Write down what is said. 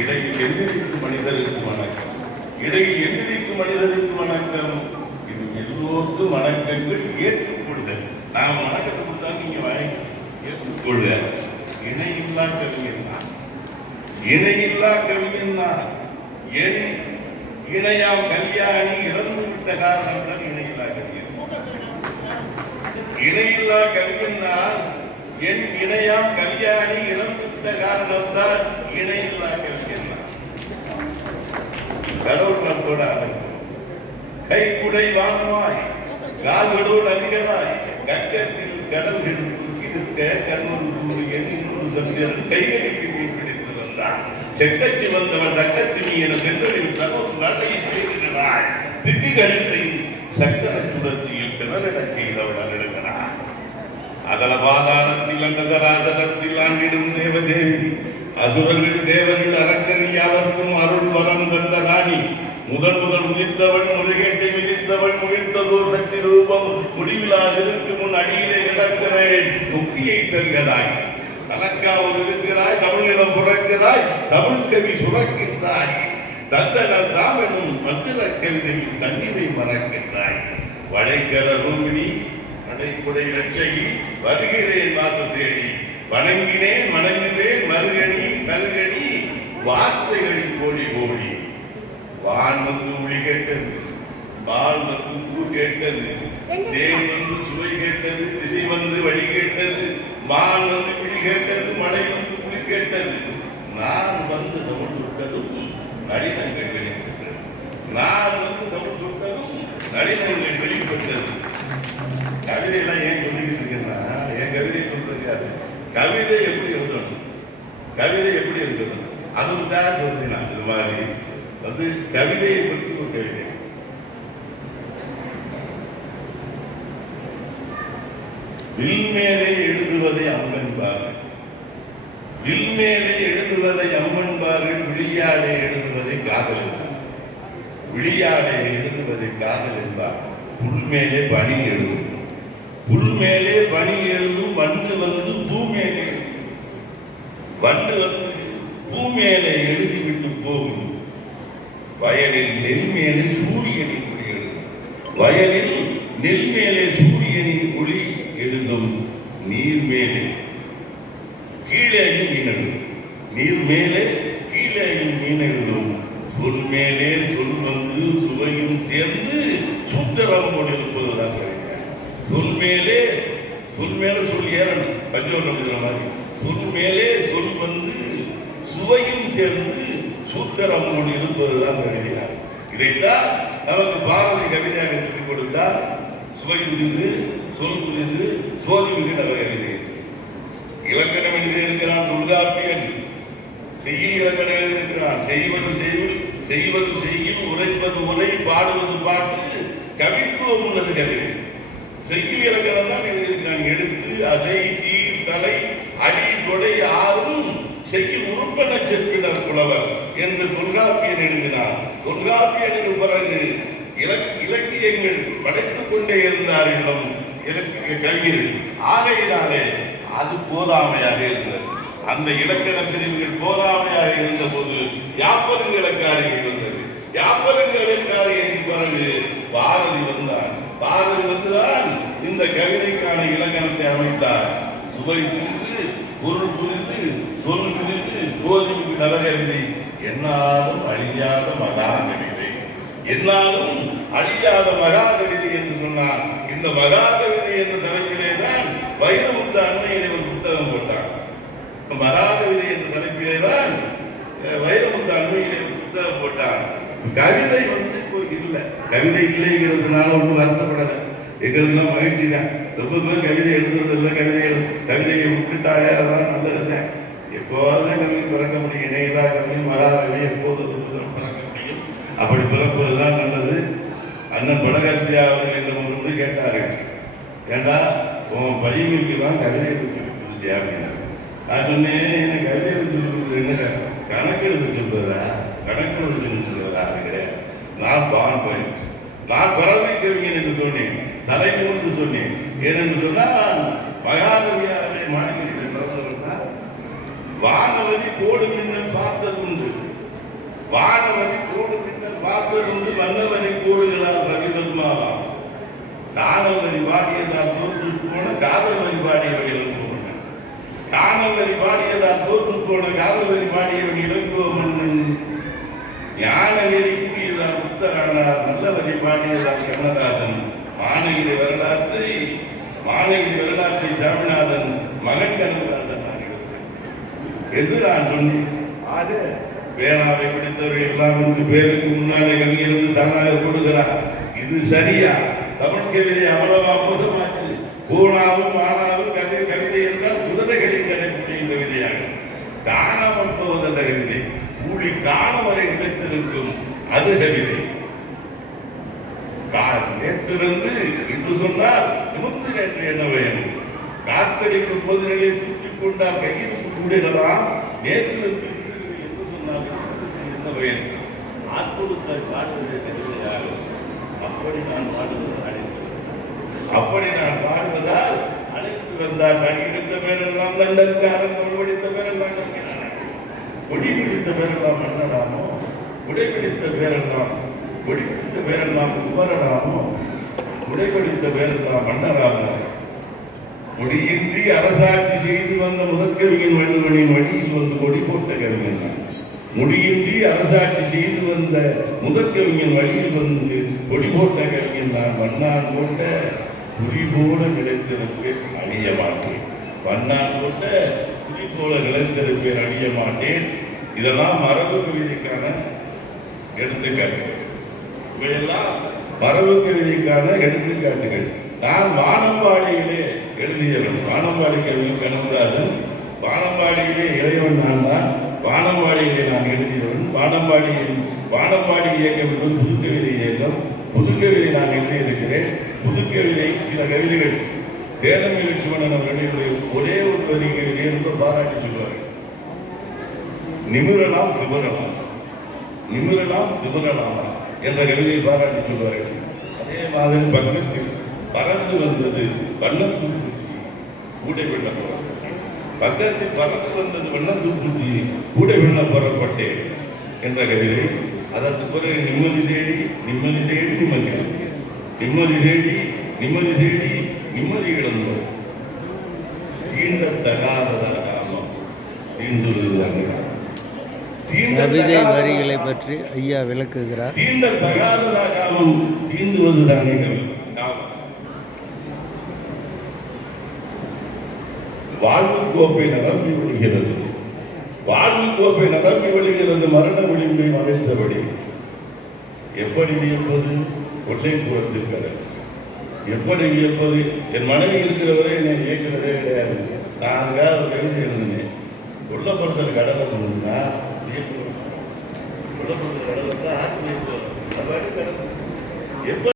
இடையில் எந்திரிக்கும் மனிதருக்கு வணக்கம், இடையில் எந்திரிக்கும் மனிதருக்கு வணக்கம். இது எல்லோருக்கும் வணக்கங்கள் ஏற்றுக்கொள்ளுதல். நான் வணக்கத்தை கொடுத்தா நீங்க வாங்கி ஏற்றுக்கொள்ள. இணையில்லா கவிஞன் தான், இணையில்லா கவிஞன் தான். என் இணையாம் கல்யாணி இறந்து விட்ட காரணம் தான் இணையில்லா கவிஞன். இணையில்லா கவிஞன் தான். என் இணையாம் கல்யாணி இறந்து விட்ட காரணத்தால் இணையில்லா கவிஞன் தான். கடவுளத்தோட அழைப்பு கைக்குடை வாங்குவாய், கால்களோடு அணிகளாய், கட்டத்தில் கடல்கள் இருக்க கண்ணூர் சூரியன் இன்னொரு சந்திரன் கைகளுக்கு மீன் பிடித்து வந்தான். செக்கச்சி வந்தவன் தக்கத்தில் என சென்றலில் சகோதர நடையை பேசுகிறாள். சித்தி கழுத்தையும் சக்கர சுழற்சியில் திணறடக் செய்தவள் அழுகிறாள். அதல பாதாளத்தில் அந்தராதலத்தில் ஆண்டிடும் தேவதேவி, அசுரர்கள் தேவர்கள் அரக்கறி யாவர்க்கும் அருள் வரம் தந்த ராணி. முதல் உதிர்த்தவள் முருகேட்டை மிதித்தவள் முகிழ்த்ததோ சக்தி ரூபம் முடிவிலாதிருக்கு முன் அடியிலே கிடக்கிறேன். முக்தியை தருகிறாய், தனக்காவது இருக்கிறாய், தமிழிடம் புறக்கிறாய், தமிழ் கவி சுரக்கின்றாய். தந்தகள் தாமெனும் மந்திர கவிதையில் தண்ணீரை மறக்கின்றாய். வளைக்கர ரூபிணி நடைக்குடை லட்சகி வருகிறேன் வாச தேடி, வணங்கினேன் வணங்குவேன் மருகணி கருகணி வார்த்தைகளில் கோடி கோடி. வான் வந்து ஒளி கேட்டது, பால் வந்து பூ கேட்டது, தேன் வந்து சுவை கேட்டது, திசை வந்து வழி கேட்டது, மான் வந்து விழி கேட்டது, மழை வந்து குளி கேட்டது. நான் வந்து தமிழ் சுட்டதும் நடினங்கள் வெளிப்பட்டது, நான் வந்து தமிழ் சுட்டதும் நடினங்கள் வெளிப்பட்டது. கவிதையெல்லாம் ஏன் சொல்லிக்கிட்டு இருக்கேன்னா, என் கவிதையை சொல்றது கவிதை எப்படி எழுதணும், கவிதை எப்படி எழுதணும் அதுவும் தான் சொல்றேன். நான் இது மாதிரி வந்து கவிதையை பற்றி ஒரு கவிதை. வில்மேலே எழுதுவதை அம்மன்பார்கள், வில்மேலே எழுதுவதை அம்மன்பார்கள், விழியாடே எழுதுவதை காதல் என்பார், விழியாடே எழுதுவதை காதல் என்பார். புல்மேலே பணி எழுதும், புல்மேலே பணி எழுதும், வண்டு வந்து பூமேலே, வண்டு வந்து பூமேலே எழுதிவிட்டு போகும். வயலில் நெல் மேலே சூரியனின் ஒளி எழுதும், வயலில் நெல் மேலே சூரியனின் ஒளி எழுதும். நீர் மேலே கீழேயும் மீன் எழுதும், நீர் மேலே கீழேயும் மீன் எழுதும். சொல் மேலே சொல் வந்து சுவையும் சேர்ந்து சூத்திரம் கொண்டிருப்பதுதான் கிடையாது. சொல் மேலே சொல் ஏறணும், பஞ்சவர்ணம் மாதிரி. சொல் மேலே சொல் வந்து சுவையும் சேர்ந்து சூத்திரம் கொண்டு இருப்பதுதான் கவிதையார். இதைத்தான் நமக்கு பாரதி கவிதையாக சொல்லிக் கொடுத்தால் சுவை புரிந்து சொல் புரிந்து சோதி புரிந்து அவர் கவிதை. இலக்கணம் எழுதியிருக்கிறான் தொல்காப்பியன், செய்யும் இலக்கணம் எழுதியிருக்கிறான். செய்வது செய்யும், உரைப்பது உரை, பாடுவது பாட்டு, கவித்துவம் உள்ளது கவிதை. செய்யும் இலக்கணம் தான் எழுதியிருக்கிறான். எழுத்து அசை தீர் தலை அடி தொடை ஆறும் செய்யும் உறுப்பன செப்பினர் புலவர் என்று தொல்காப்பியன் எழுதினார். தொல்காப்பியனுக்கு பிறகு இலக்கியங்கள் படைத்துக் கொண்டே இருந்தார் இன்னும் இலக்கிய கவிஞர்கள். ஆகையினாலே அது போதாமையாக இருந்தது. அந்த இலக்கண பிரிவுகள் போதாமையாக இருந்த போது யாப்பருங்க இலக்காரிகை வந்தது. யாப்பருங்க இலக்காரிகைக்கு பிறகு பாரதி வந்தார். பாரதி வந்துதான் இந்த கவிதைக்கான இலக்கணத்தை அமைத்தார். சுவை புரிந்து, பொருள் புரிந்து, சொல் புரிந்து, சோதிக்கு நவகவிதை. என்னாலும் அழியாத மகாகவிதை, என்னாலும் அழியாத மகாகவிதை என்று சொன்னார். இந்த மகாகவிதை என்ற தலைப்பிலே தான் வைரமுத்து அண்மையிலே ஒரு புத்தகம் போட்டார். மகாகவிதை என்ற தலைப்பிலே தான் வைரமுத்து அண்மையிலே ஒரு புத்தகம் போட்டார். கவிதை வந்து இப்போ இல்லை, கவிதை இல்லைங்கிறதுனால ஒன்றும் வருத்தப்படலை. எங்களுக்கெல்லாம் மகிழ்ச்சி தான். ரொம்ப பேர் கவிதை எழுதுறது இல்லை, கவிதையை விட்டுட்டாலே அதெல்லாம் நல்லது. எப்போதுதான் கவிதை பிறக்க முடியும். இணையதா கவிதை மகாகவி எப்போது பிறக்க முடியும். அப்படி பிறப்பதுதான் நல்லது. அண்ணன் படகத்தியா அவர்கள் என்ற ஒரு முறை கேட்டார்கள், ஏண்டா உன் பையனுக்கு தான் கவிதை எழுதி அப்படின்னா நான் சொன்னேன், எனக்கு கவிதை எழுதி என்ன கணக்கு எழுதி சொல்றதா, கணக்கு எழுதி சொல்றதா? அது கிடையாது. நான் பான் நான் பறவை கவிஞன் என்று சொன்னேன், தலைமுறை சொன்னேன். ஏனென்று சொன்னால் மகாகவியாரை மாநில வானவதி கோடு மின்னல் பார்த்தது உண்டு. வானவரி கோடு திங்கள் பார்த்ததுண்டு வண்ணவரி கோடுகளால் ரவிபத்மாவாம் தானவரி பாடியதால் தோற்று போன காதல் வரி பாடியவன் இளங்கோவன் தானவரி பாடியதால் தோற்று போன காதல் வரி பாடியவன் இளங்கோவன் ஞான நெறி கூடியதால் உத்தரானார் நல்ல வரி பாடியதால் கண்ணதாசன் மானகிரி வரலாற்றை சாமிநாதன் மகன் கண்ணதாசன் என்று நான் சொன்னேன். பேனாவை பிடித்தவர்கள் எல்லாம் வந்து பேருக்கு முன்னாலே கவிஞருந்து தானாக கொடுக்கிறார். இது சரியா? தமிழ் கவிதை அவ்வளவா மோசமாச்சு. பூனாவும் ஆனாவும் கவிதை என்றால் உததைகளில் கிடைக்கக்கூடிய கவிதையாக காணாமல் போவதல்ல கவிதை, கூலி காலம் வரை நிலைத்திருக்கும் அது கவிதை. நேற்றிருந்து இன்று சொன்னால் நிமிர்ந்து நேற்று என்ன வேண்டும்? காத்தடிக்கும் போது நிலையை தூக்கிக் கொண்டால் கையில் கூடிடலாம். நேற்றிருந்து என்று சொன்னால் என்ன வேண்டும்? ஆட்கொடுத்த பாடுவதை கவிதையாக அப்படி நான் பாடுவதால் அழைத்து வந்தால் நான் எடுத்த பேரெல்லாம் லண்டன்காரன் தொழில்படித்த பேரெல்லாம் கொடி பிடித்த பேரெல்லாம் மன்னராமோ, உடைபிடித்த பேரெல்லாம் கொடி பிடித்த பேரெல்லாம் குமரராமோ, உடைபிடித்த பேரெல்லாம் மன்னராமோ, முடியின்றி அரசாட்சி செய்து வந்த முதற்கவிஞன் வள்ளுவனின் வழியில் வந்து கொடி போட்ட கவிஞன் தான். முடியின்றி அரசாட்சி செய்து வந்த முதற்கவிஞன் வழியில் வந்து கொடி போட்ட கவிஞன் தான். வண்ணான் போட்ட புலி போல நிலைத்திருப்பேன் அழிய மாட்டேன். வண்ணான் போட்ட புலி போல நிலைத்திருப்பேன் அழிய மாட்டேன். இதெல்லாம் மரபு கவிதைக்கான எடுத்துக்காட்டுகள். இவையெல்லாம் மரபு கவிதைக்கான எடுத்துக்காட்டுகள். நான் வானம்பாடியிலே எழுதியவன். வானம்பாடி கவிஞன் கண்ணதாசன். வானம்பாடியிலே இளையவன் நான் தான். வானம்பாடியிலே நான் எழுதியவன். வானம்பாடி இயக்கம் என்பது புதுக்கவிதை இயக்கம். புதுக்கவிதை நான் எழுதியிருக்கிறேன். புதுக்கவிதை சில கவிதைகள் சேலம் லட்சுமணன் அவர்களுடைய ஒரே ஒரு வரி கவிதை என்று பாராட்டி சொல்வார்கள். நிமிரலாம் திமிரலாம் என்ற கவிதையை பாராட்டி சொல்வார்கள். அதே மாதிரி பக்கத்தில் பறந்து வந்தது வண்ணத்தூர்த்தி கூடை வெள்ள பக்கத்தில் பறந்து வந்தது வண்ணத்தூர்த்தி கூடை வெள்ள புறப்பட்டேன் என்ற கவிதை. அதற்கு பிறகு நிம்மதி தேடி நிம்மதி இழந்தோம். தீண்டத்தகாததாகாமம் கவிதை வரிகளை பற்றி ஐயா விளக்குகிறார். தீண்டத்தகாததாகாமம் தீண்டுவதுதானே வாழ்வு கோப்பை நிரம்பி விழுகிறது. மரண விளிம்பை மறைத்தபடி எப்படி வியப்பது? கொல்லைப்புறத்தில் கடல் எப்படி வியப்பது? என் மனைவி இருக்கிறவரை நான் இயக்கிறதே கிடையாது. நான் எழுதினேன். கொல்லப்படுத்தல் கடலை கொண்டுனா கொல்லப்படுத்தல் கடலை தான் ஆத்மீக